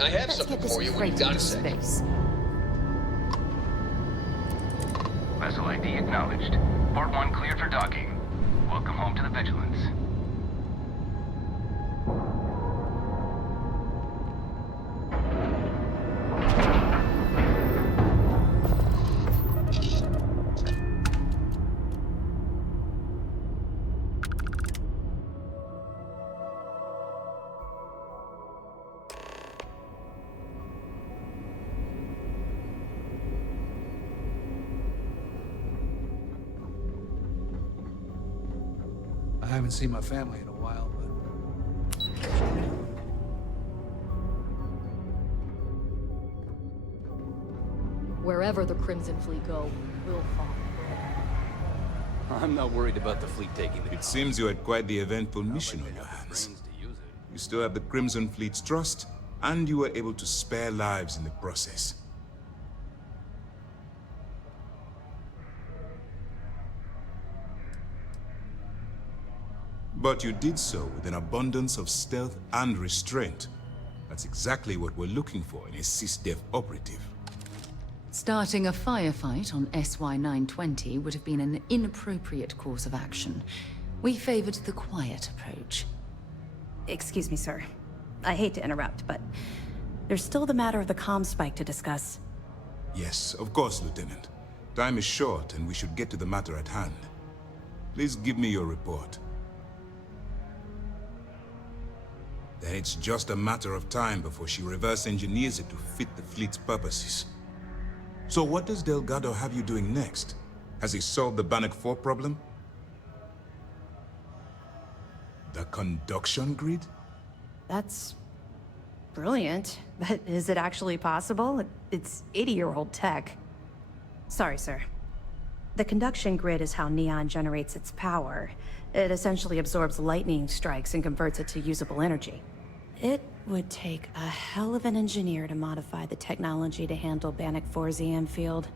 I have Let's something get this for you when freight you've got a into sec. space. Vessel ID acknowledged. Port 1 cleared for docking. Welcome home to the Vigilance. I haven't seen my family in a while, but Wherever the Crimson Fleet go, we'll follow. I'm not worried about the fleet taking the It seems you had quite the eventful mission on your hands. You still have the Crimson Fleet's trust, and you were able to spare lives in the process. But you did so with an abundance of stealth and restraint. That's exactly what we're looking for in a SysDef operative. Starting a firefight on SY-920 would have been an inappropriate course of action. We favored the quiet approach. Excuse me, sir. I hate to interrupt, but there's still the matter of the comm spike to discuss. Yes, of course, Lieutenant. Time is short, and we should get to the matter at hand. Please give me your report. Then it's just a matter of time before she reverse engineers it to fit the fleet's purposes. So what does Delgado have you doing next? Has he solved the Bannock 4 problem? The conduction grid? That's brilliant, but is it actually possible? It's 80-year-old tech. Sorry, sir. The conduction grid is how Neon generates its power. It essentially absorbs lightning strikes and converts it to usable energy. It would take a hell of an engineer to modify the technology to handle Bannock 4's EM field.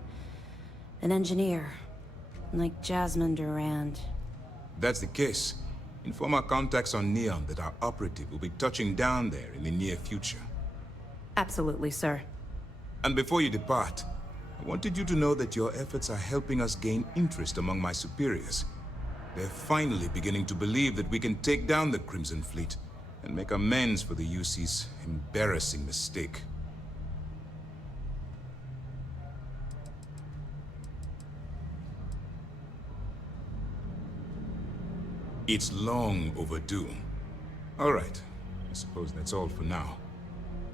An engineer, like Jasmine Durand. If that's the case, inform our contacts on Neon that our operative will be touching down there in the near future. Absolutely, sir. And before you depart, I wanted you to know that your efforts are helping us gain interest among my superiors. They're finally beginning to believe that we can take down the Crimson Fleet and make amends for the UC's embarrassing mistake. It's long overdue. All right, I suppose that's all for now.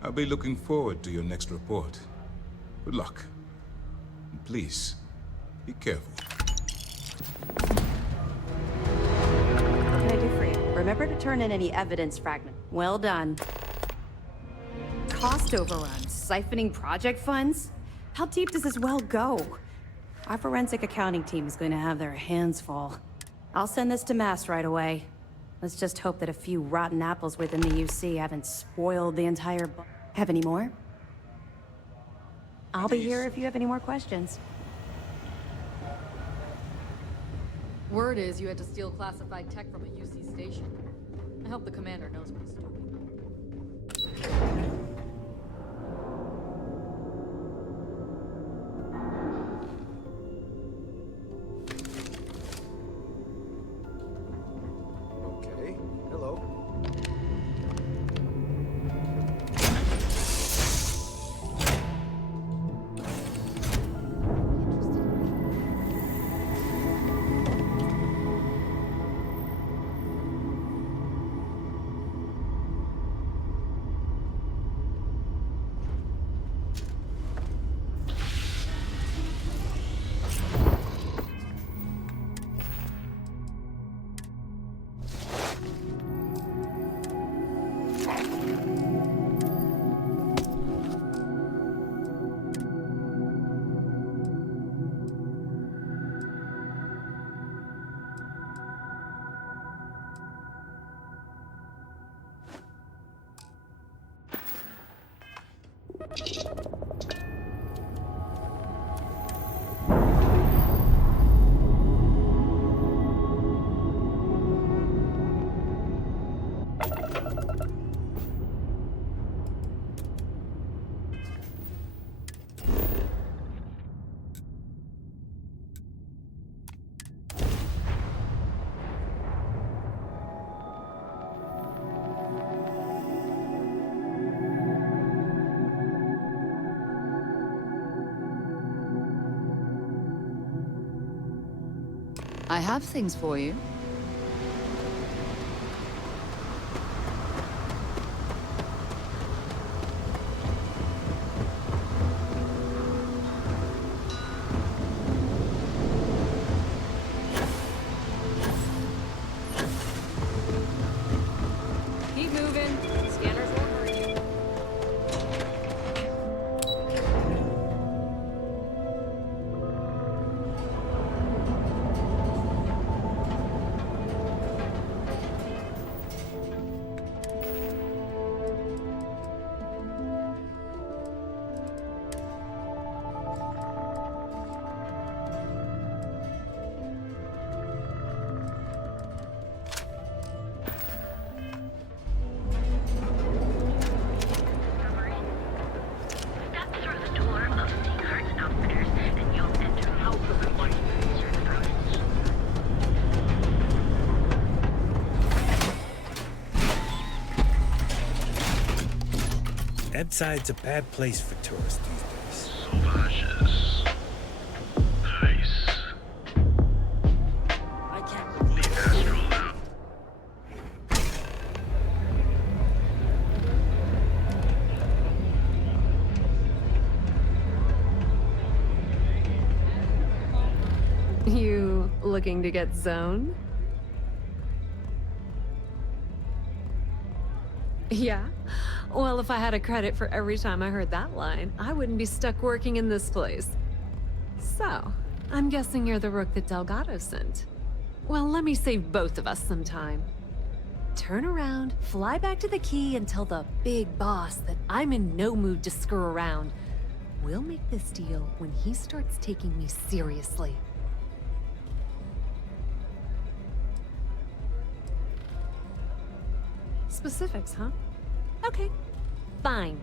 I'll be looking forward to your next report. Good luck. And please, be careful. What can I do for you? Remember to turn in any evidence fragment. Well done. Cost overruns, siphoning project funds? How deep does this well go? Our forensic accounting team is going to have their hands full. I'll send this to Mass right away. Let's just hope that a few rotten apples within the UC haven't spoiled the entire Have any more? I'll be here if you have any more questions. Word is you had to steal classified tech from a UC station. I hope the commander knows what he's doing. Okay, hello. I have things for you. Keep moving. Scanners won't hurt you. Step through the door of the curtain outfitters, and you'll enter House of Enlightenment Surprise. Ebside's a bad place for tourists these days. Sauvages. Nice. I can't. The Astral Lounge. You looking to get zoned? Yeah? Well, if I had a credit for every time I heard that line, I wouldn't be stuck working in this place. So, I'm guessing you're the rook that Delgado sent. Well, let me save both of us some time. Turn around, fly back to the key, and tell the big boss that I'm in no mood to screw around. We'll make this deal when he starts taking me seriously. Specifics, huh? Okay, fine.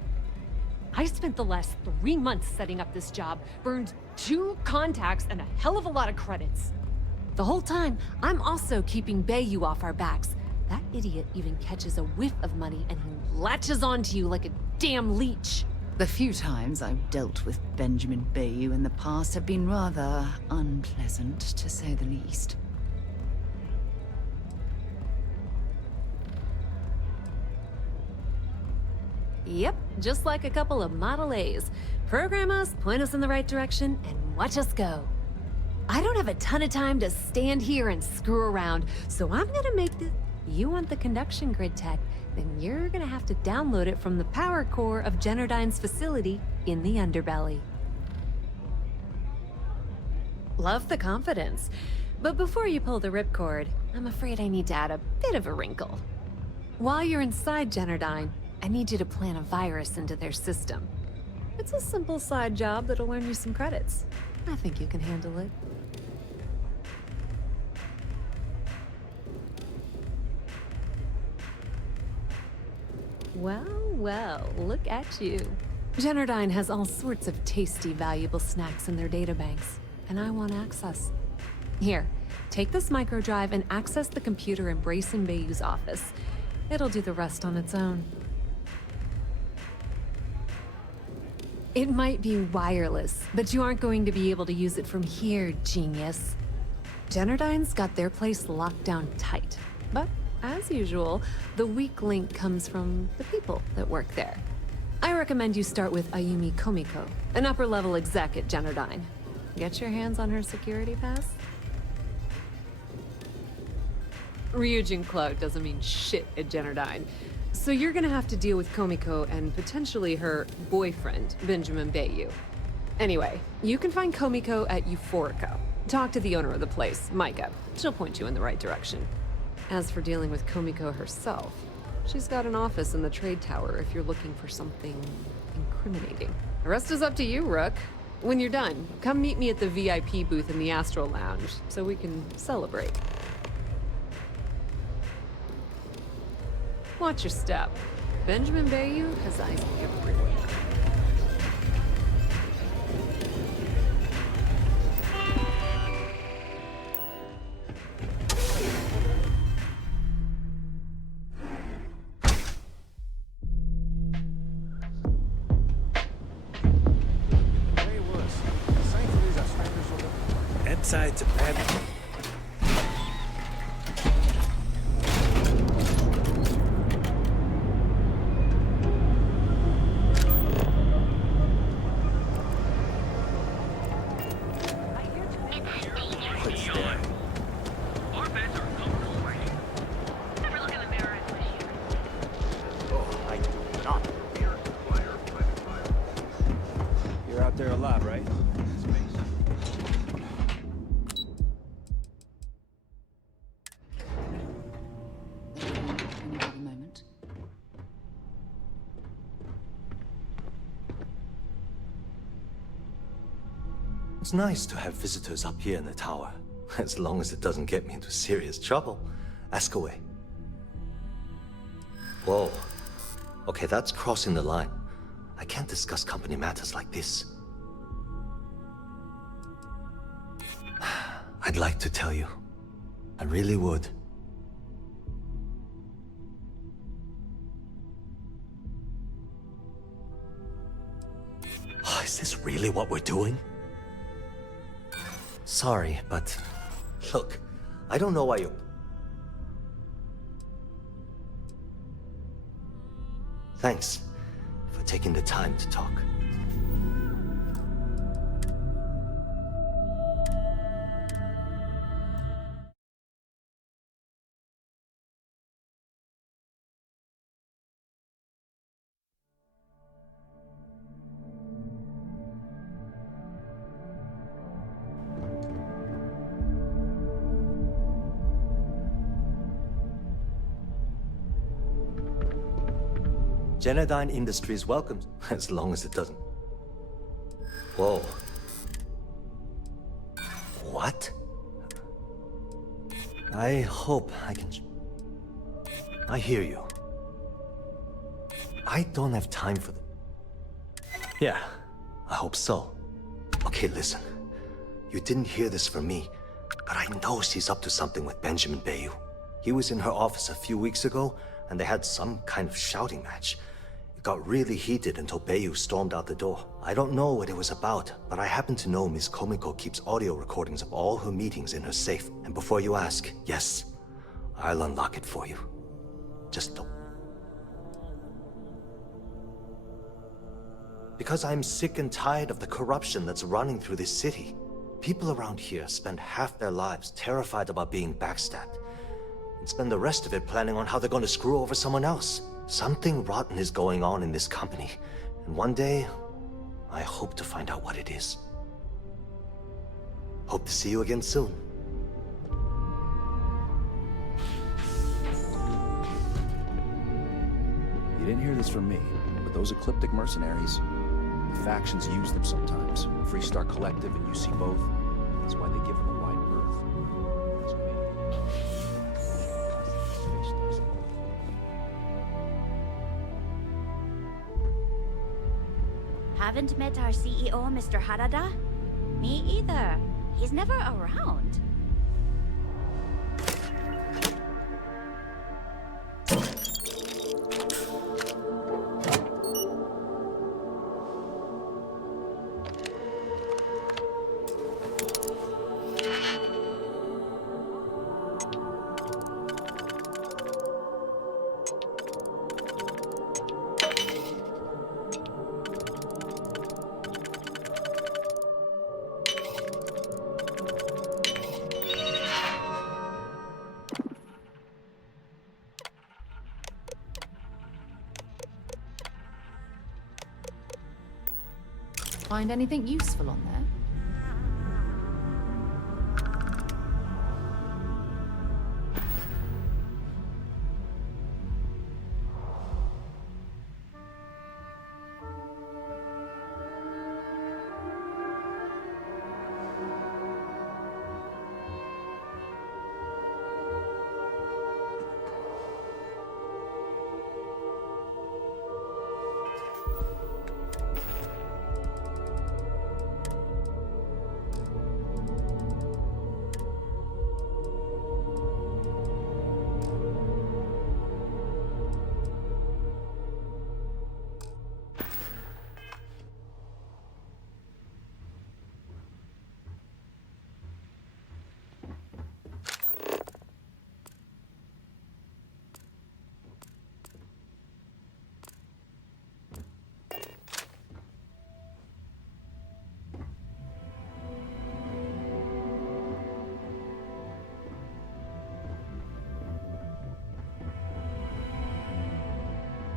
I spent the last 3 months setting up this job, burned 2 contacts and a hell of a lot of credits. The whole time, I'm also keeping Bayou off our backs. That idiot even catches a whiff of money and he latches onto you like a damn leech. The few times I've dealt with Benjamin Bayou in the past have been rather unpleasant, to say the least. Yep, just like a couple of Model A's. Program us, point us in the right direction, and watch us go. I don't have a ton of time to stand here and screw around, so I'm gonna make this... You want the conduction grid tech, then you're gonna have to download it from the power core of Generdyne's facility in the underbelly. Love the confidence, but before you pull the ripcord, I'm afraid I need to add a bit of a wrinkle. While you're inside Generdyne, I need you to plant a virus into their system. It's a simple side job that'll earn you some credits. I think you can handle it. Well, well, look at you. Generdyne has all sorts of tasty, valuable snacks in their databanks, and I want access. Here, take this microdrive and access the computer in Brayson Bayou's office. It'll do the rest on its own. It might be wireless, but you aren't going to be able to use it from here, genius. Generdyne's got their place locked down tight, but as usual, the weak link comes from the people that work there. I recommend you start with Ayumi Komiko, an upper-level exec at Generdyne. Get your hands on her security pass? Ryujin Cloud doesn't mean shit at Generdyne, so you're gonna have to deal with Komiko and potentially her boyfriend, Benjamin Bayou. Anyway, you can find Komiko at Euphorica. Talk to the owner of the place, Micah. She'll point you in the right direction. As for dealing with Komiko herself, she's got an office in the trade tower if you're looking for something incriminating. The rest is up to you, Rook. When you're done, come meet me at the VIP booth in the Astral Lounge so we can celebrate. Watch your step. Benjamin Bayou has eyes everywhere. Ebside's a bad... It's nice to have visitors up here in the tower, as long as it doesn't get me into serious trouble. Ask away. Whoa. Okay, that's crossing the line. I can't discuss company matters like this. I'd like to tell you. I really would. Is this really what we're doing? Sorry, but look, I don't know why you... Thanks for taking the time to talk. Generdyne Industries welcomes, as long as it doesn't... Whoa. What? I hope I can... I hear you. I don't have time for them. Yeah, I hope so. Okay, listen. You didn't hear this from me, but I know she's up to something with Benjamin Bayou. He was in her office a few weeks ago, and they had some kind of shouting match. It got really heated until Bayou stormed out the door. I don't know what it was about, but I happen to know Miss Komiko keeps audio recordings of all her meetings in her safe. And before you ask, yes, I'll unlock it for you. Just don't. Because I'm sick and tired of the corruption that's running through this city. People around here spend half their lives terrified about being backstabbed, and spend the rest of it planning on how they're going to screw over someone else. Something rotten is going on in this company, and one day, I hope to find out what it is. Hope to see you again soon. You didn't hear this from me, but those ecliptic mercenaries, the factions use them sometimes. Freestar Collective and UC both. That's why they give them a wide berth. Haven't met our CEO, Mr. Harada? Me either. He's never around. Find anything useful on there?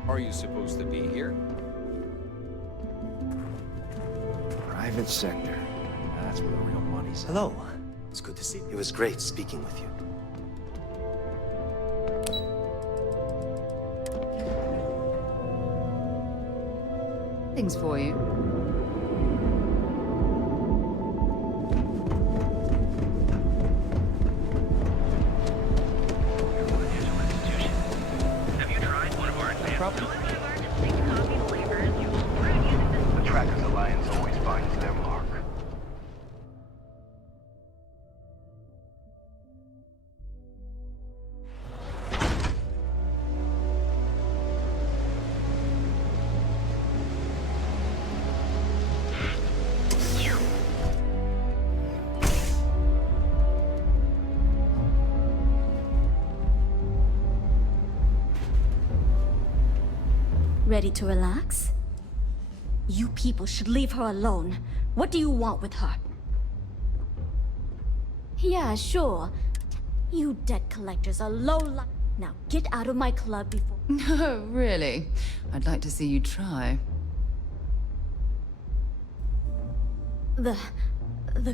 Are you supposed to be here? Private sector. That's where the real money's at. Hello. It's good to see you. It was great speaking with you. Things for you. trouble? The Trackers Alliance always finds their mark. Ready to relax? You people should leave her alone. What do you want with her? Yeah, sure. You debt collectors are low li- Now get out of my club before- No, really. I'd like to see you try. The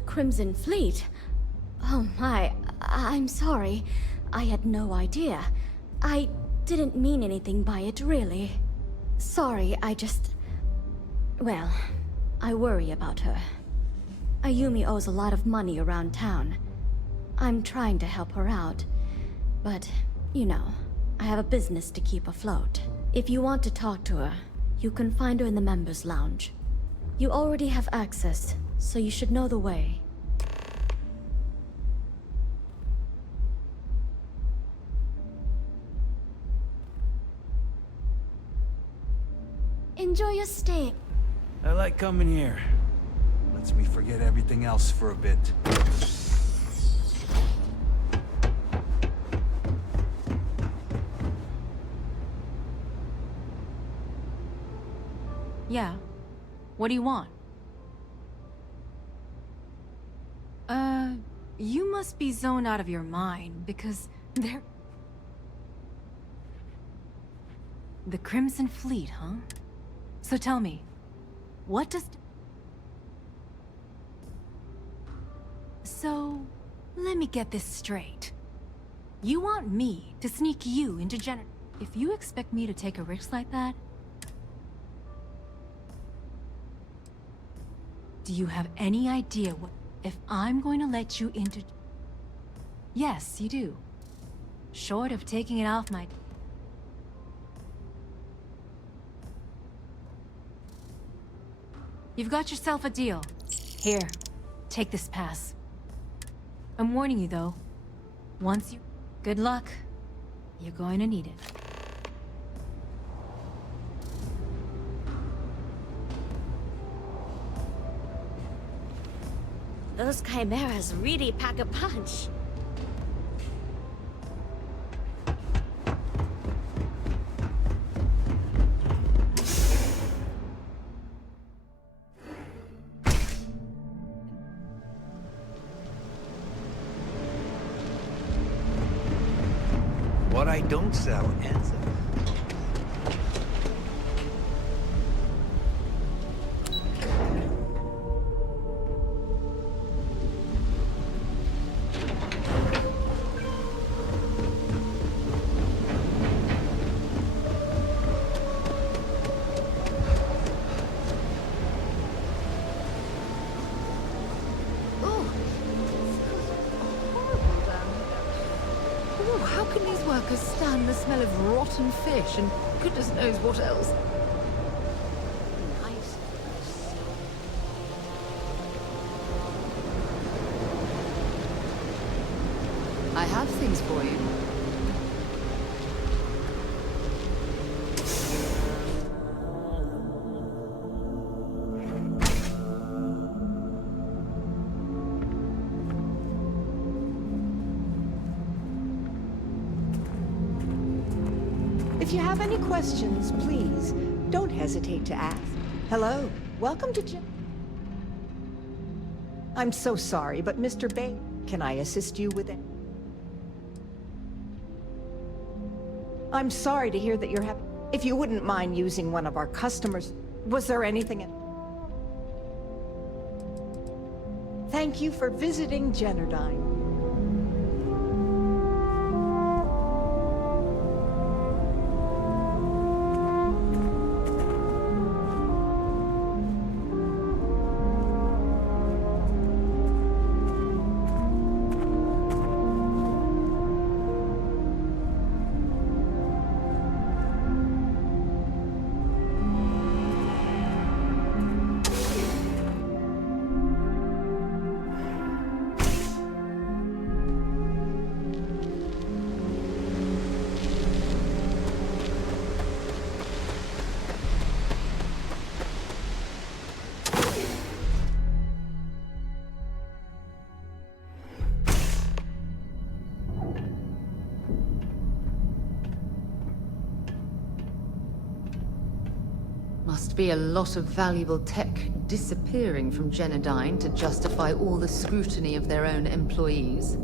Crimson Fleet? Oh my, I'm sorry. I had no idea. I didn't mean anything by it, really. Sorry, I just... Well, I worry about her. Ayumi owes a lot of money around town. I'm trying to help her out. But, you know, I have a business to keep afloat. If you want to talk to her, you can find her in the members' lounge. You already have access, so you should know the way. Enjoy your stay. I like coming here. Lets me forget everything else for a bit. Yeah. What do you want? You must be zoned out of your mind, because they're... The Crimson Fleet, huh? So tell me, what does... So, let me get this straight. You want me to sneak you into Generdyne? If you expect me to take a risk like that... Do you have any idea what... If I'm going to let you into... Yes, you do. Short of taking it off my... You've got yourself a deal. Here, take this pass. I'm warning you, though. Once you... Good luck. You're going to need it. Those chimeras really pack a punch. What I don't sell ends up. How can these workers stand the smell of rotten fish and goodness knows what else? Nice. I have things for you. If you have any questions, please, don't hesitate to ask. Hello, welcome to I'm so sorry, but Mr. Bay, can I assist you with it? I'm sorry to hear that you're having... If you wouldn't mind using one of our customers, was there anything... Thank you for visiting Generdyne. Must be a lot of valuable tech disappearing from Generdyne to justify all the scrutiny of their own employees.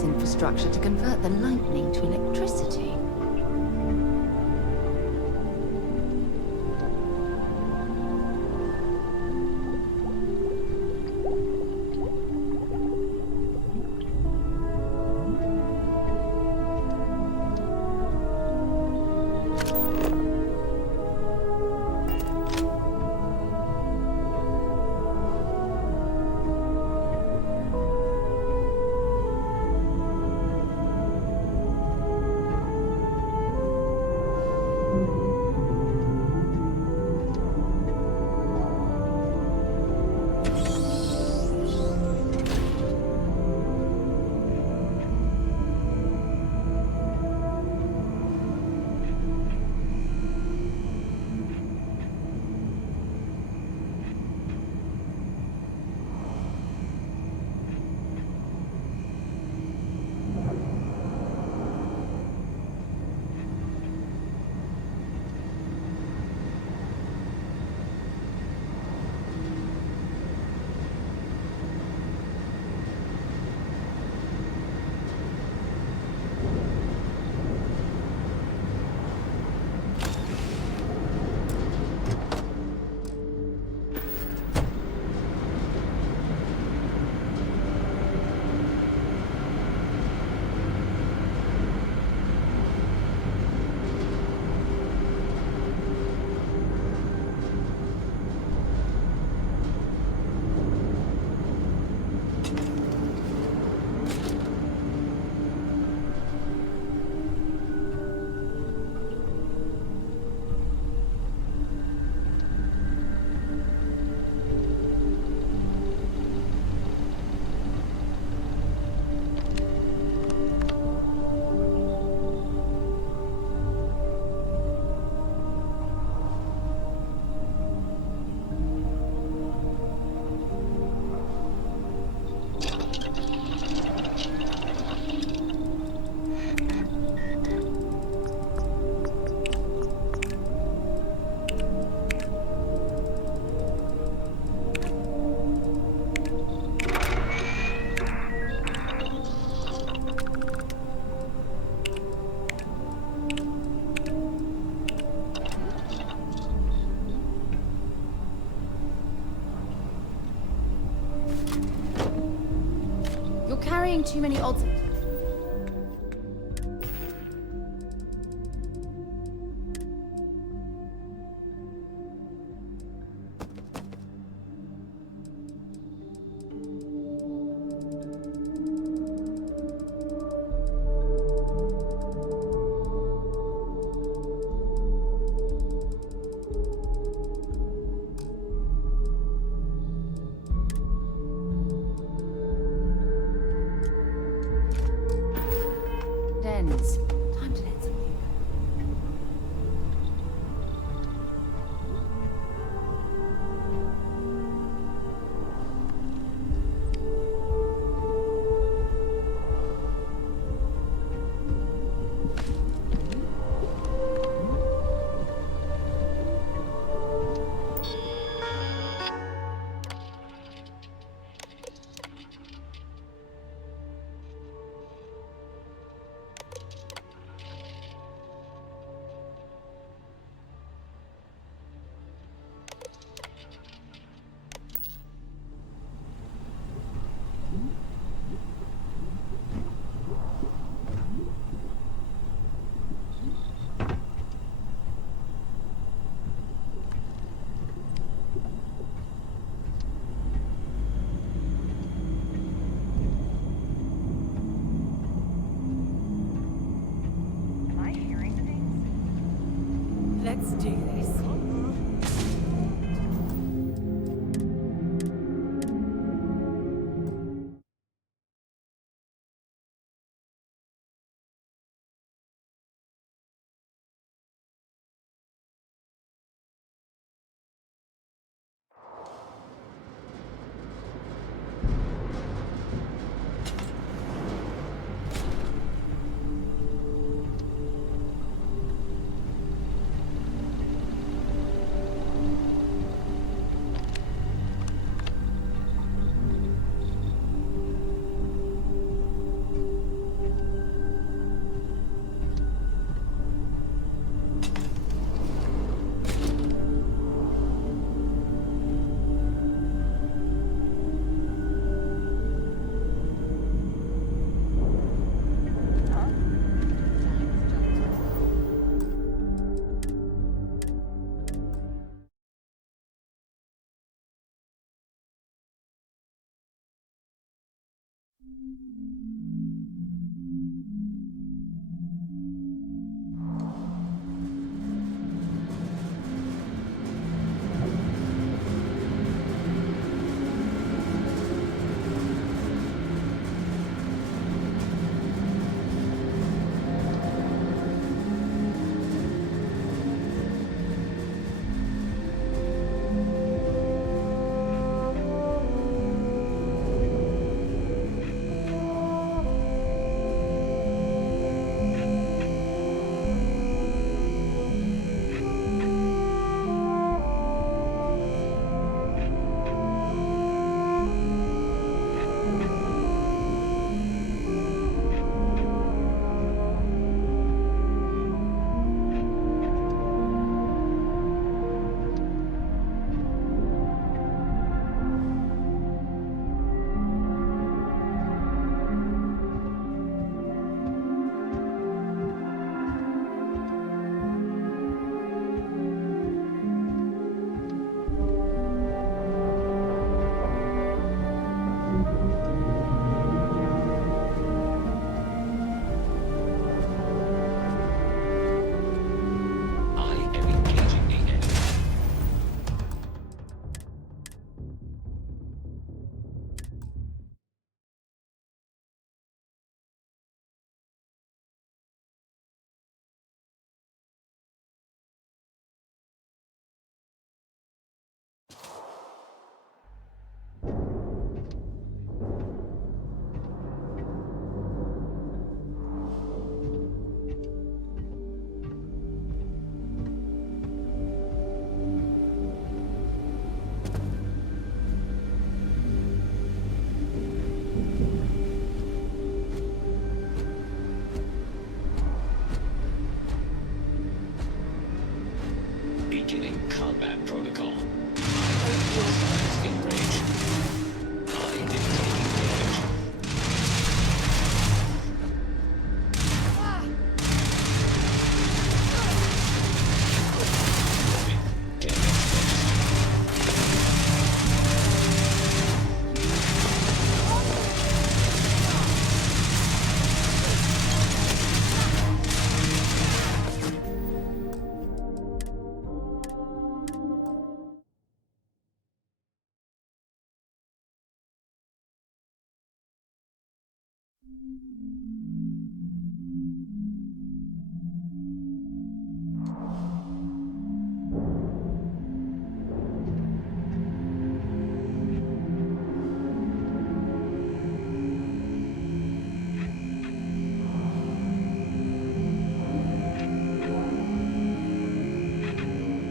Infrastructure to convert the lightning to electricity. playing too many odds. Ends. Time to let something Let's do this.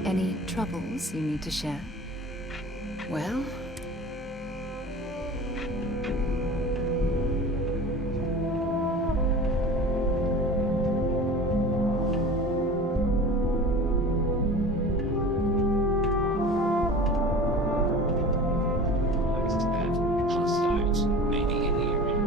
Any troubles you need to share? Well, Hostiles may be in the area.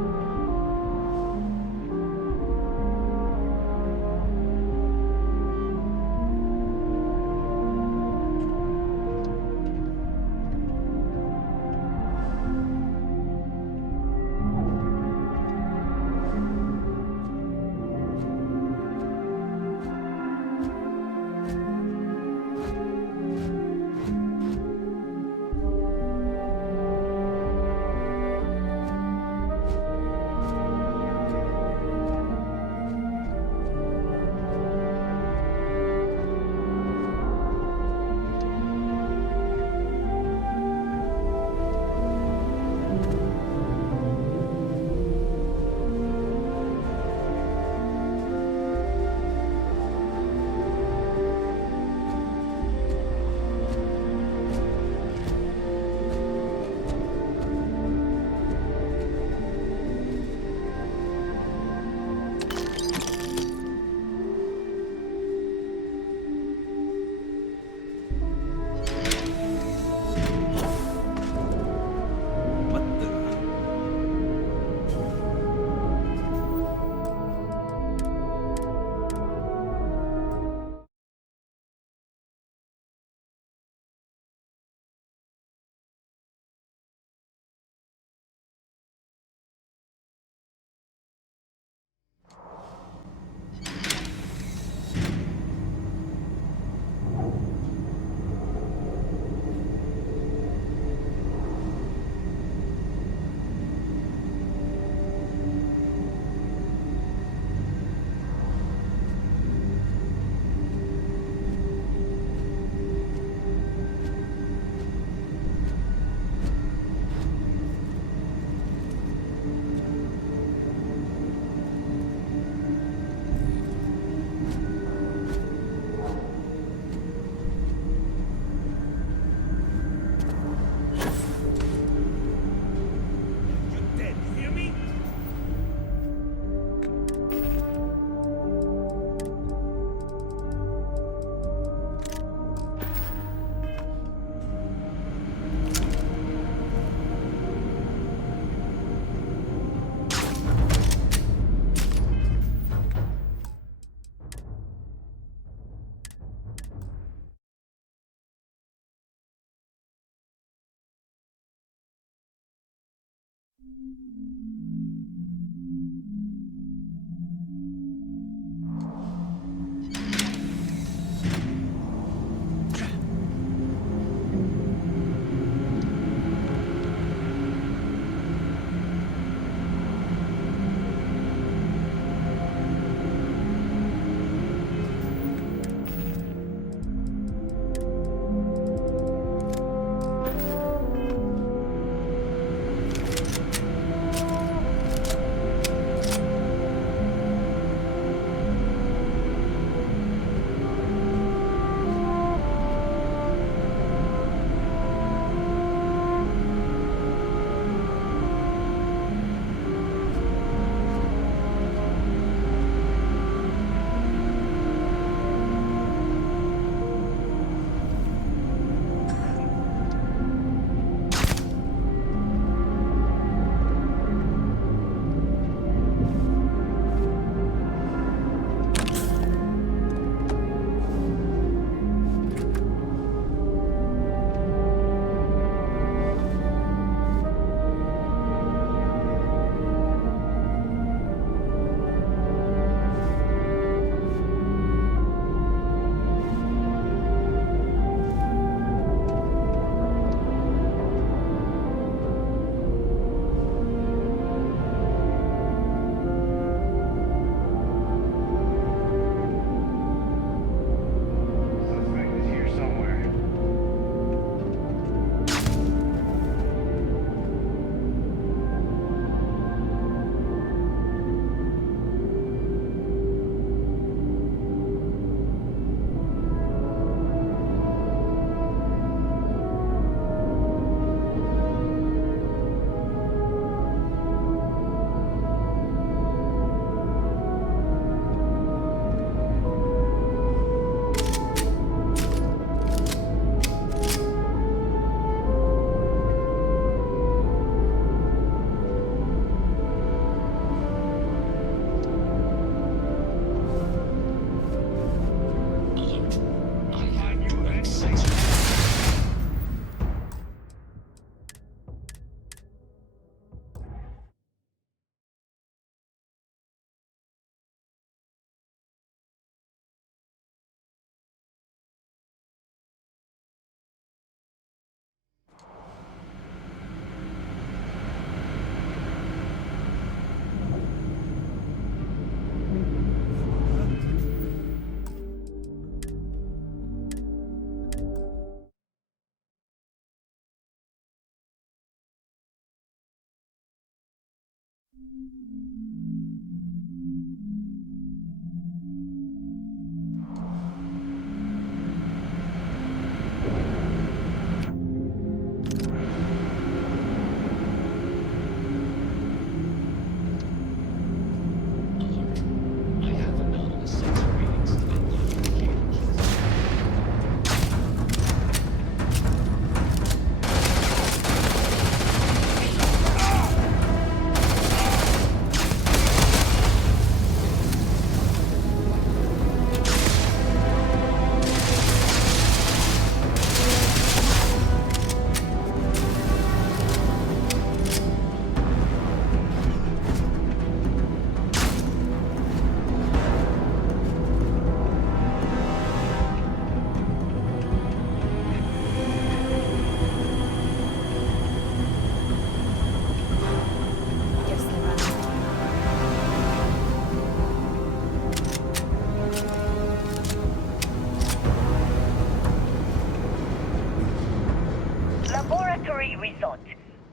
Laboratory result.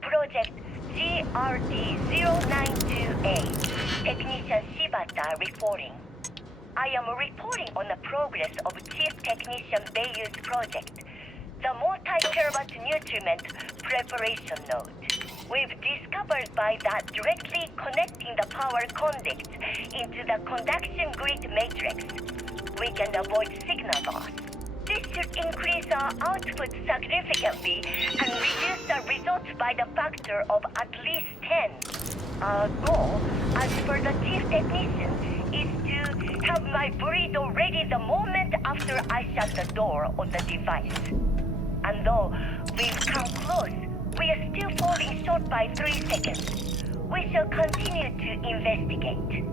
Project GRD-092A. Technician Shibata reporting. I am reporting on the progress of Chief Technician Beiyu's project, the multi-terabyte nutriment preparation node. We've discovered by that directly connecting the power conducts into the conduction grid matrix, we can avoid signal loss. This should increase our output significantly and reduce the results by the factor of at least 10. Our goal, as per the chief technician, is to have my burrito ready the moment after I shut the door on the device. And though we've come close, we are still falling short by 3 seconds. We shall continue to investigate.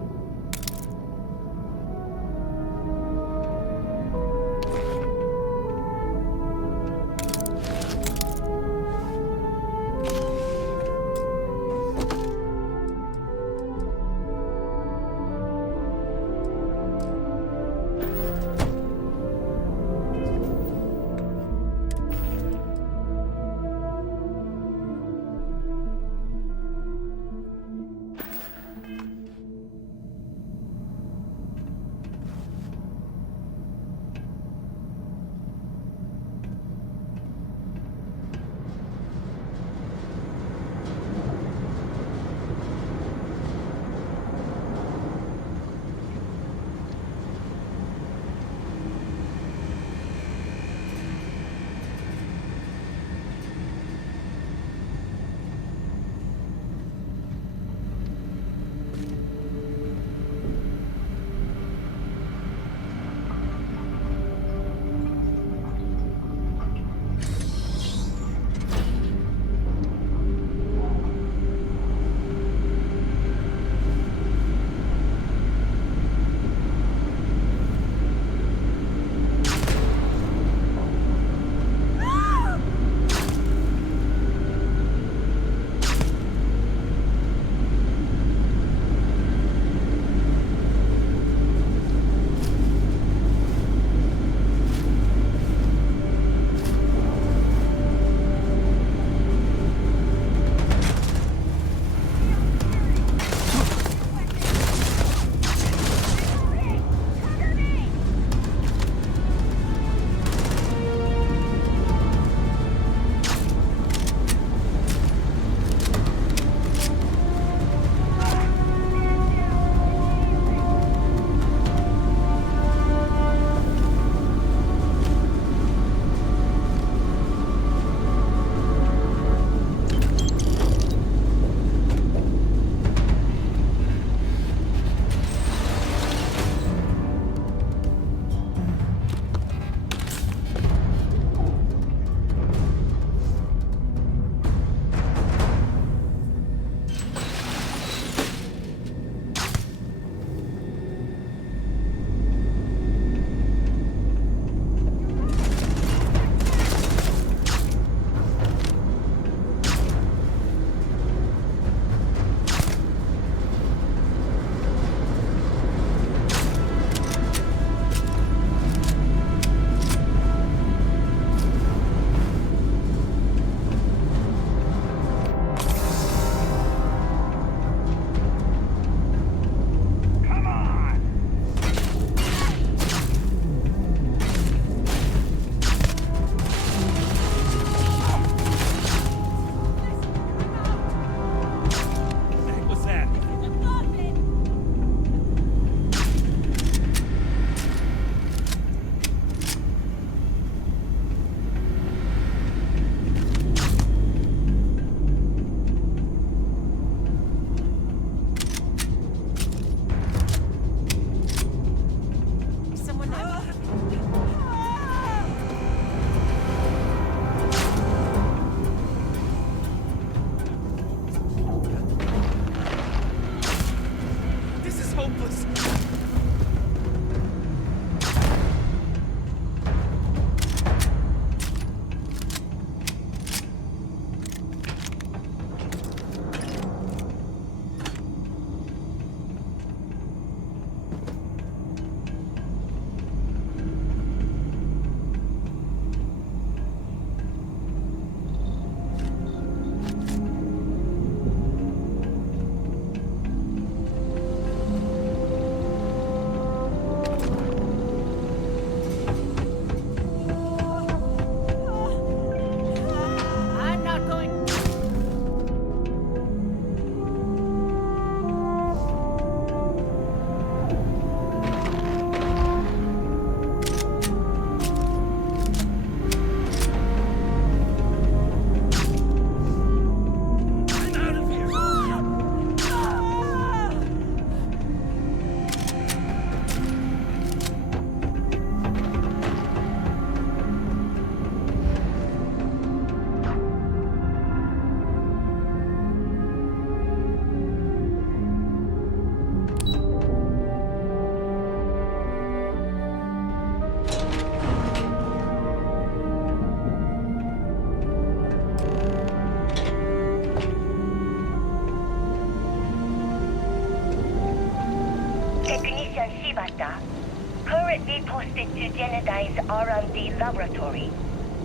Generdyne's R&D laboratory.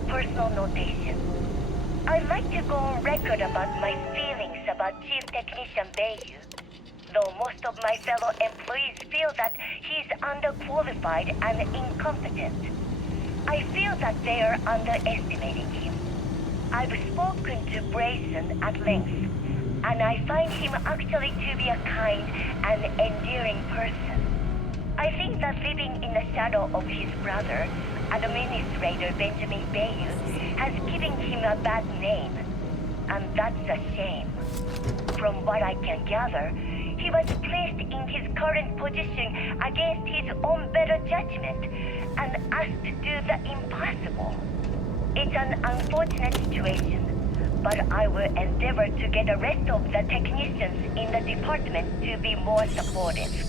Personal notation. I'd like to go on record about my feelings about Chief Technician Bayou. Though most of my fellow employees feel that he's underqualified and incompetent. I feel that they are underestimating him. I've spoken to Brayson at length, and I find him actually to be a kind and endearing person. I think that living in the shadow of his brother, Administrator Benjamin Bayou, has given him a bad name, and that's a shame. From what I can gather, he was placed in his current position against his own better judgment and asked to do the impossible. It's an unfortunate situation, but I will endeavor to get the rest of the technicians in the department to be more supportive.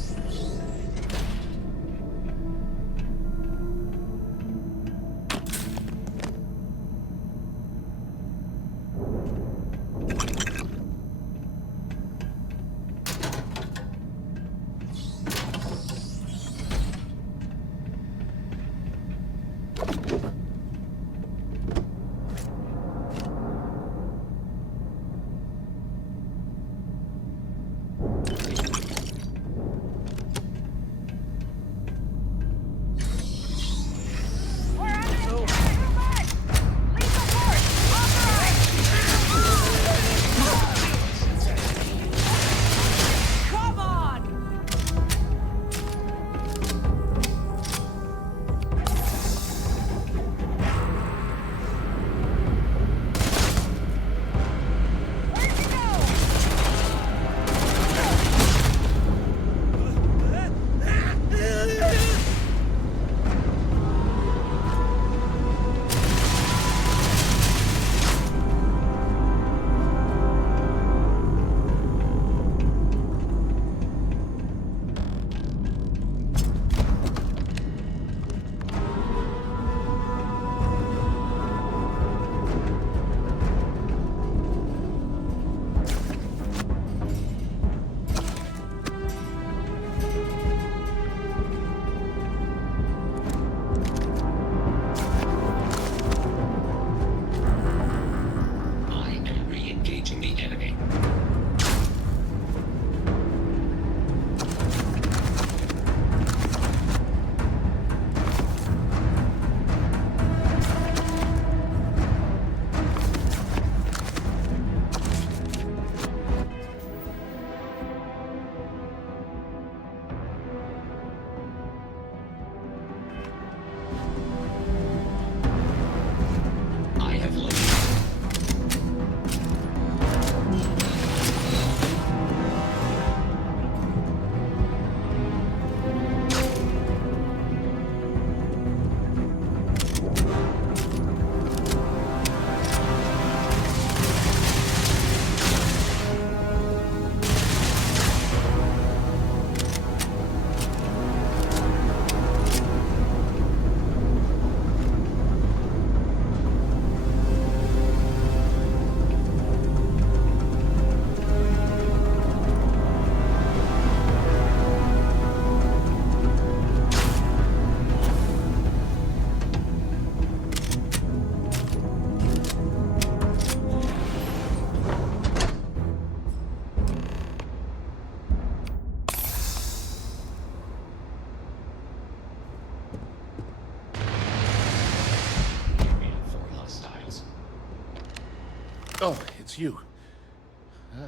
Oh, it's you.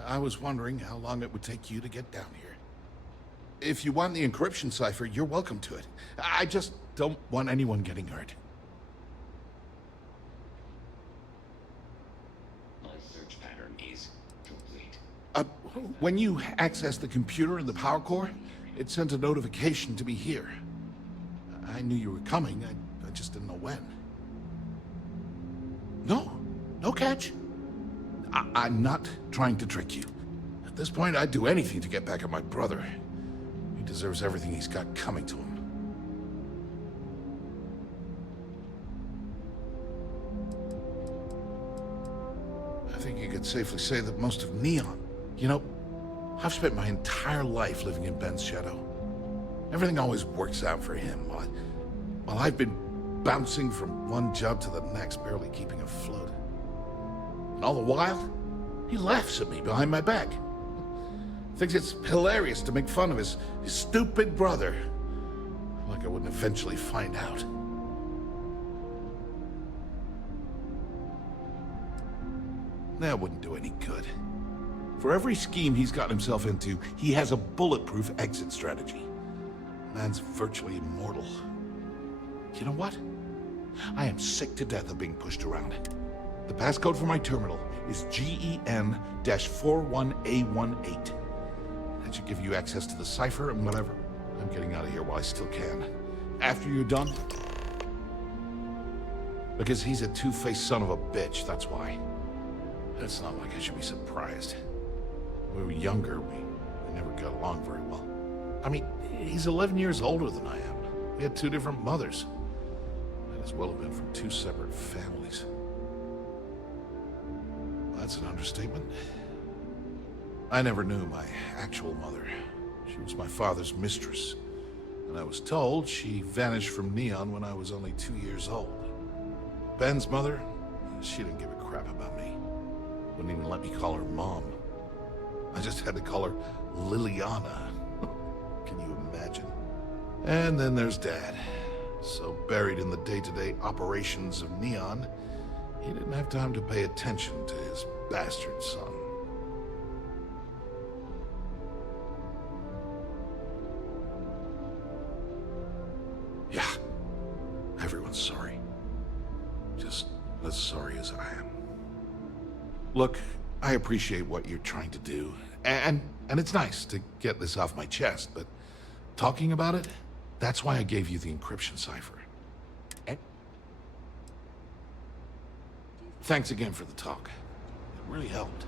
I was wondering how long it would take you to get down here. If you want the encryption cipher, you're welcome to it. I just don't want anyone getting hurt. My search pattern is complete. When you access the computer in the power core, it sends a notification to me here. I knew you were coming, I just didn't know when. No catch. I'm not trying to trick you. At this point, I'd do anything to get back at my brother. He deserves everything he's got coming to him. I think you could safely say that most of Neon. You know, I've spent my entire life living in Ben's shadow. Everything always works out for him, while I've been bouncing from one job to the next, barely keeping afloat. And all the while, he laughs at me behind my back. Thinks it's hilarious to make fun of his stupid brother. Like I wouldn't eventually find out. That wouldn't do any good. For every scheme he's gotten himself into, he has a bulletproof exit strategy. Man's virtually immortal. You know what? I am sick to death of being pushed around. The passcode for my terminal is GEN-41A18. That should give you access to the cipher and whatever. I'm getting out of here while I still can. After you're done? Because he's a two-faced son of a bitch, that's why. It's not like I should be surprised. When we were younger, we never got along very well. I mean, he's 11 years older than I am. We had two different mothers. Might as well have been from two separate families. That's an understatement. I never knew my actual mother. She was my father's mistress. And I was told she vanished from Neon when I was only 2 years old. Ben's mother, she didn't give a crap about me. Wouldn't even let me call her Mom. I just had to call her Liliana. Can you imagine? And then there's Dad. So buried in the day-to-day operations of Neon, he didn't have time to pay attention to his bastard son. Yeah, everyone's sorry. Just as sorry as I am. Look, I appreciate what you're trying to do, and it's nice to get this off my chest, but talking about it, that's why I gave you the encryption cipher. Thanks again for the talk. It really helped.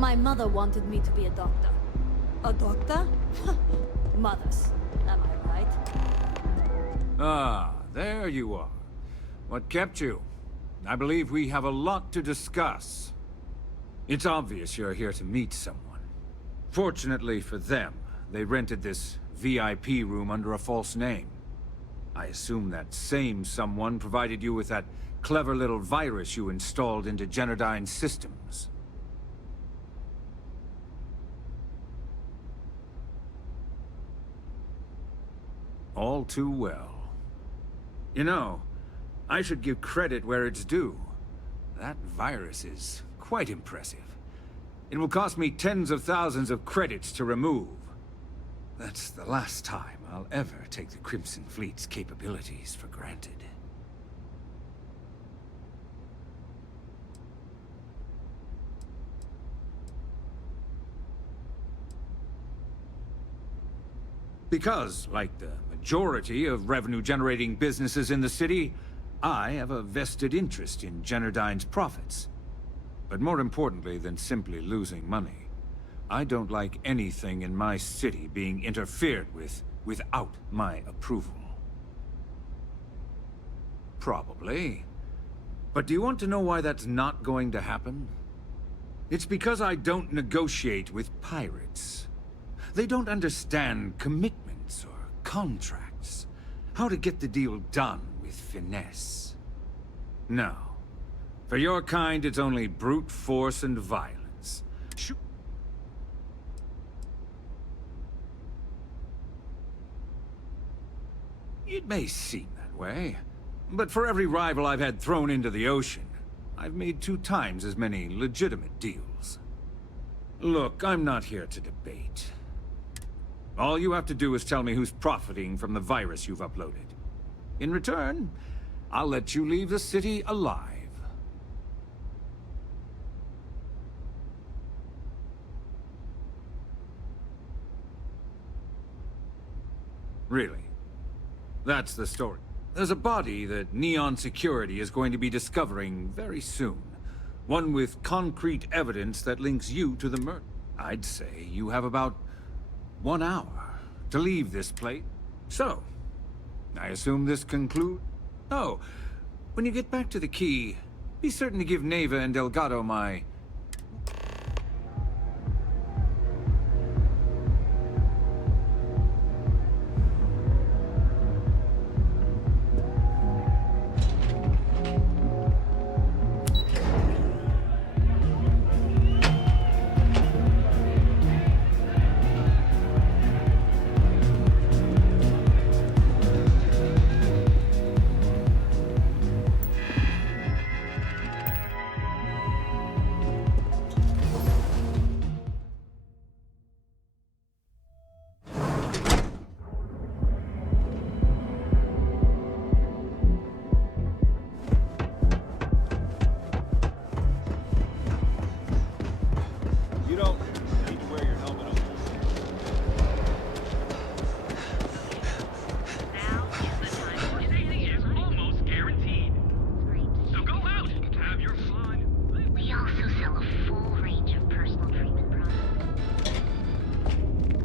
My mother wanted me to be a doctor. A doctor? Mothers. Am I right? Ah, there you are. What kept you? I believe we have a lot to discuss. It's obvious you're here to meet someone. Fortunately for them, they rented this VIP room under a false name. I assume that same someone provided you with that clever little virus you installed into Generdyne's systems. All too well. You know, I should give credit where it's due. That virus is quite impressive. It will cost me tens of thousands of credits to remove. That's the last time I'll ever take the Crimson Fleet's capabilities for granted. Because, like the majority of revenue-generating businesses in the city, I have a vested interest in Generdyne's profits. But more importantly than simply losing money, I don't like anything in my city being interfered with without my approval. Probably. But do you want to know why that's not going to happen? It's because I don't negotiate with pirates. They don't understand commitments or contracts. How to get the deal done with finesse. No. For your kind, it's only brute force and violence. Shoot. It may seem that way, but for every rival I've had thrown into the ocean, I've made 2 times as many legitimate deals. Look, I'm not here to debate. All you have to do is tell me who's profiting from the virus you've uploaded. In return, I'll let you leave the city alive. Really? That's the story. There's a body that Neon Security is going to be discovering very soon. One with concrete evidence that links you to the murder. I'd say you have about 1 hour to leave this place. So, I assume this concludes? Oh, when you get back to the key, be certain to give Neva and Delgado my...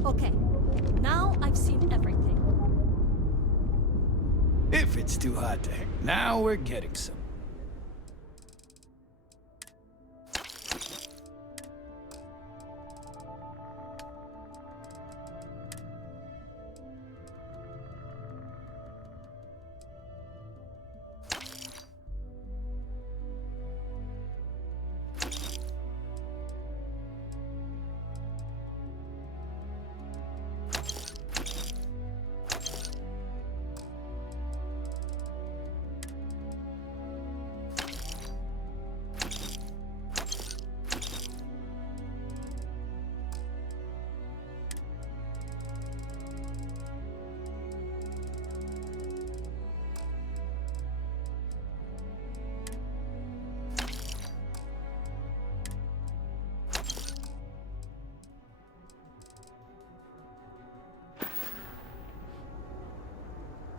Okay, now I've seen everything. If it's too hot to heck, now we're getting some.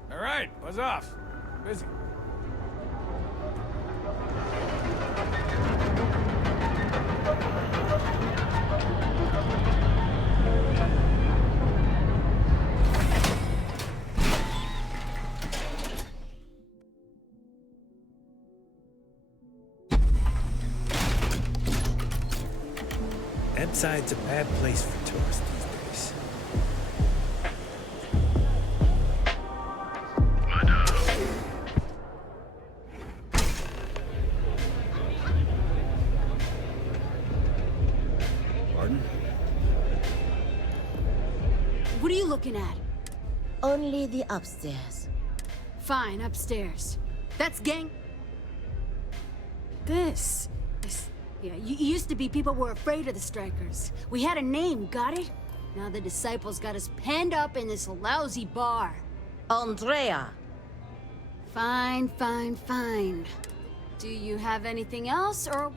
All right, buzz off. Busy. That side's a bad place for tourists these days. Pardon? What are you looking at? Only the upstairs. Fine, upstairs. That's gang... This... Yeah, used to be people were afraid of the Strikers. We had a name, got it? Now the Disciples got us penned up in this lousy bar. Andrea! Fine, fine, fine. Do you have anything else, or...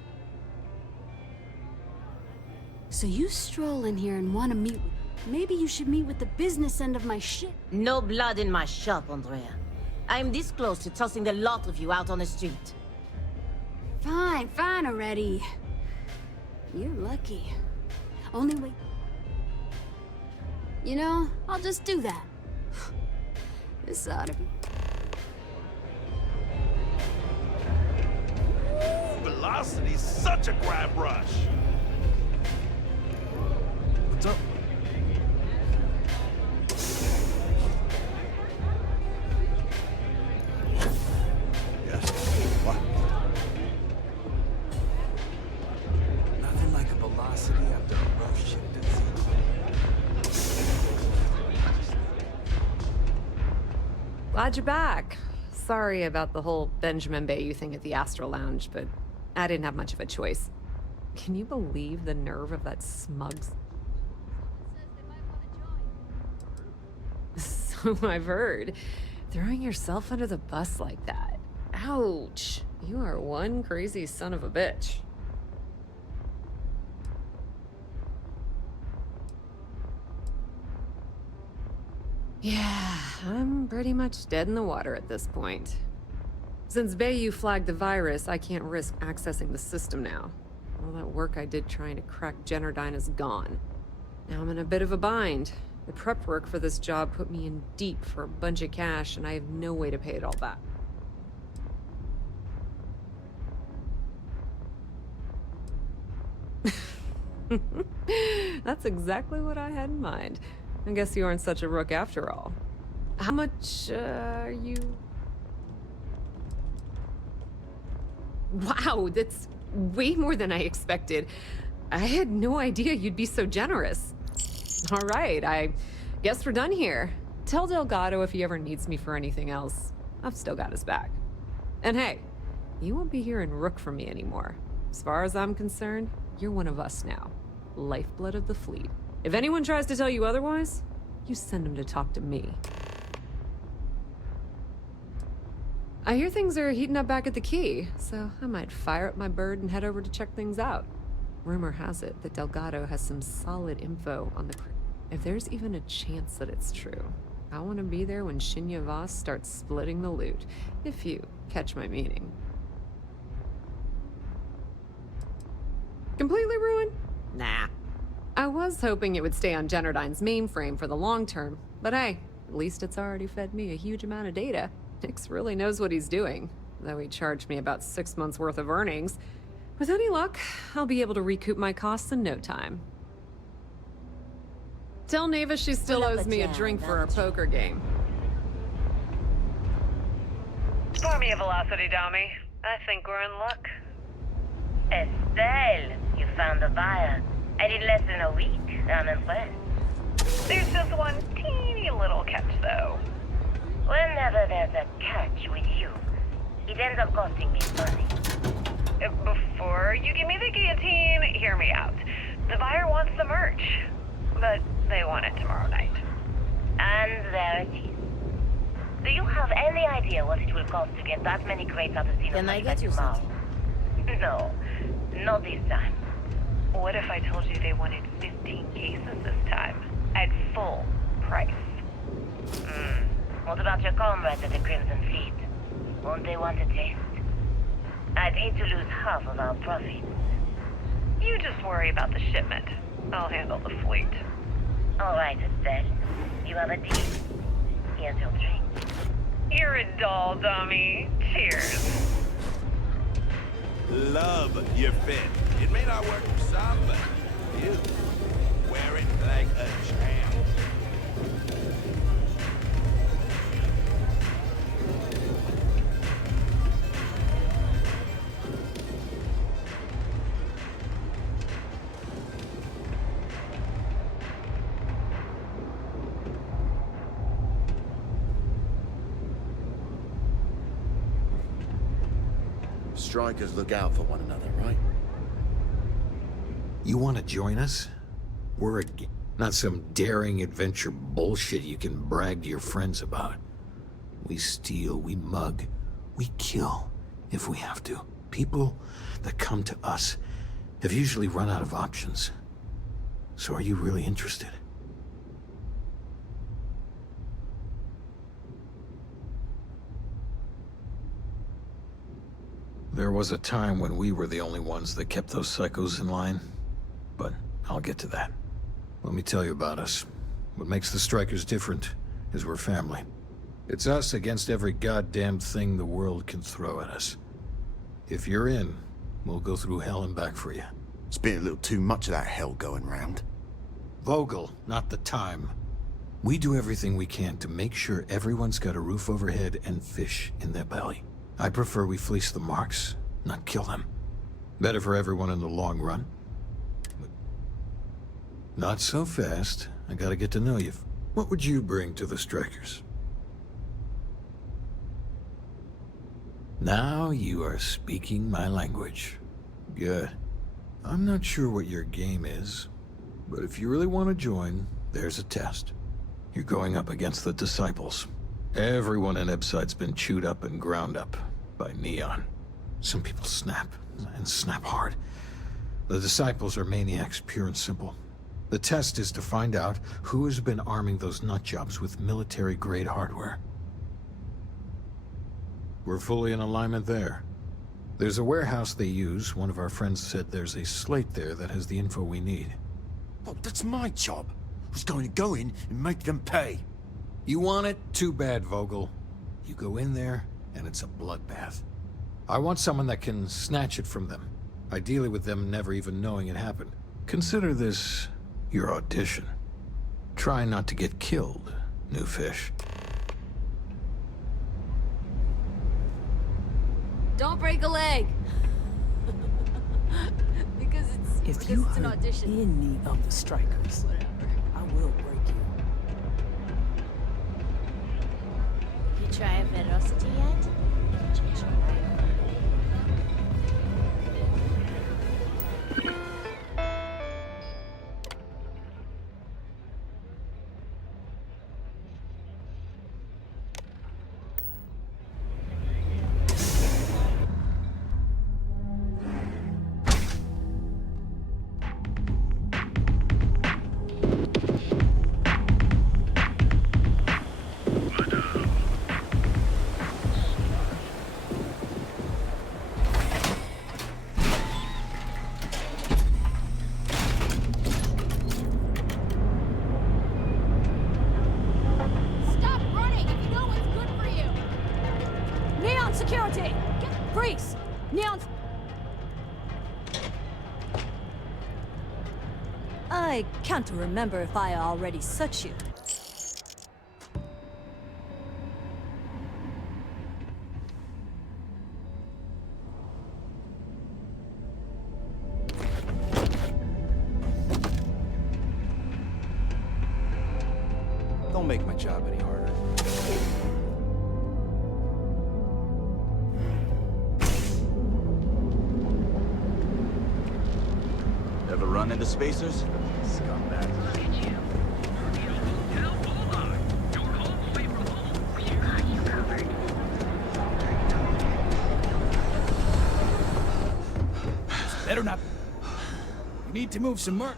So you stroll in here and want to meet with... Maybe you should meet with the business end of my shit. No blood in my shop, Andrea. I'm this close to tossing the lot of you out on the street. Fine, fine already. You're lucky. Only way... You know, I'll just do that. This ought to be... Velocity's such a grab rush. What's up? Yes. What? Nothing like a velocity after a rough shift at sea. Glad you're back. Sorry about the whole Benjamin Bayou thing at the Astral Lounge, but I didn't have much of a choice. Can you believe the nerve of that smug... So I've heard. Throwing yourself under the bus like that. Ouch. You are one crazy son of a bitch. Yeah, I'm pretty much dead in the water at this point. Since Bayou flagged the virus, I can't risk accessing the system now. All that work I did trying to crack Generdyne is gone. Now I'm in a bit of a bind. The prep work for this job put me in deep for a bunch of cash, and I have no way to pay it all back. That's exactly what I had in mind. I guess you aren't such a rook after all. How much, are you... Wow, that's way more than I expected. I had no idea you'd be so generous. All right, I guess we're done here. Tell Delgado if he ever needs me for anything else. I've still got his back. And hey, you won't be hearing Rook from me anymore. As far as I'm concerned, you're one of us now. Lifeblood of the fleet. If anyone tries to tell you otherwise, you send them to talk to me. I hear things are heating up back at the Key, so I might fire up my bird and head over to check things out. Rumor has it that Delgado has some solid info on the crew. If there's even a chance that it's true, I want to be there when Shinya Voss starts splitting the loot, if you catch my meaning. Completely ruined? Nah. I was hoping it would stay on Generdyne's mainframe for the long term, but hey, at least it's already fed me a huge amount of data. Nix really knows what he's doing, though he charged me about 6 months worth of earnings. With any luck, I'll be able to recoup my costs in no time. Tell Neva she still owes me a drink for our poker game. Pour me a velocity, Dami. I think we're in luck. Estelle, you found a buyer. And in less than a week, I'm impressed. There's just one teeny little catch, though. Whenever there's a catch with you, it ends up costing me money. Before you give me the guillotine, hear me out. The buyer wants the merch, but they want it tomorrow night. And there it is. Do you have any idea what it will cost to get that many crates out of Xenophax? Can I get you something? No, not this time. What if I told you they wanted 15 cases this time, at full price? What about your comrades at the Crimson Fleet? Won't they want a taste? I'd hate to lose half of our profits. You just worry about the shipment. I'll handle the fleet. All right, Estelle. You have a deal. Here's your drink. You're a doll, dummy. Cheers. Love your fit. It may not work for some, but You wear it like a champ. Strikers look out for one another, right? You want to join us? We're not some daring adventure bullshit you can brag to your friends about. We steal, we mug, we kill, if we have to. People that come to us have usually run out of options. So are you really interested? There was a time when we were the only ones that kept those psychos in line, but I'll get to that. Let me tell you about us. What makes the Strikers different is we're family. It's us against every goddamn thing the world can throw at us. If you're in, we'll go through hell and back for you. It's been a little too much of that hell going round. Vogel, not the time. We do everything we can to make sure everyone's got a roof overhead and fish in their belly. I prefer we fleece the marks, not kill them. Better for everyone in the long run. But not so fast. I gotta get to know you. What would you bring to the Strikers? Now you are speaking my language. Good. I'm not sure what your game is, but if you really want to join, there's a test. You're going up against the Disciples. Everyone in Ebside's been chewed up and ground up by Neon. Some people snap, and snap hard. The Disciples are maniacs, pure and simple. The test is to find out who has been arming those nutjobs with military-grade hardware. We're fully in alignment there. There's a warehouse they use. One of our friends said there's a slate there that has the info we need. Oh, that's my job. I was going to go in and make them pay. You want it? Too bad, Vogel. You go in there, and it's a bloodbath. I want someone that can snatch it from them. Ideally with them never even knowing it happened. Consider this your audition. Try not to get killed, new fish. Don't break a leg! because If you it's an hurt audition. any of the Strikers, I will break you. You try a velocity yet? Change your mind. Stop running if you know what's good for you! Neon security! Freeze! Neon... I can't remember if I already searched you. Don't make my job any harder. Ever run into spacers? Scumbag. Better not. We need to move some more.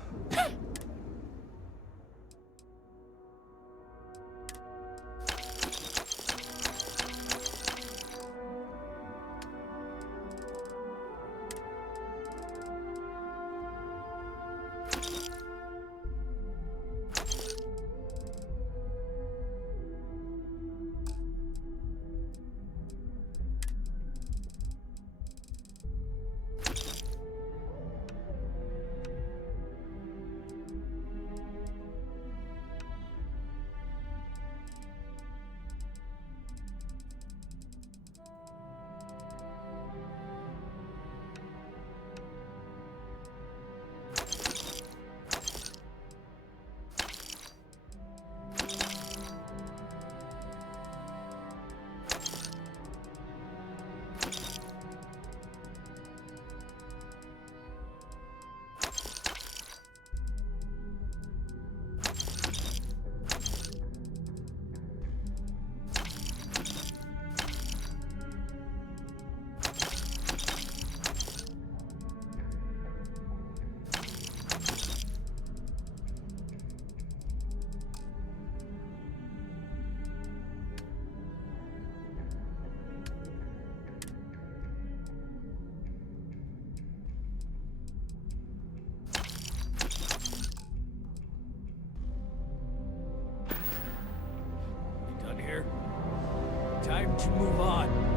Time to move on.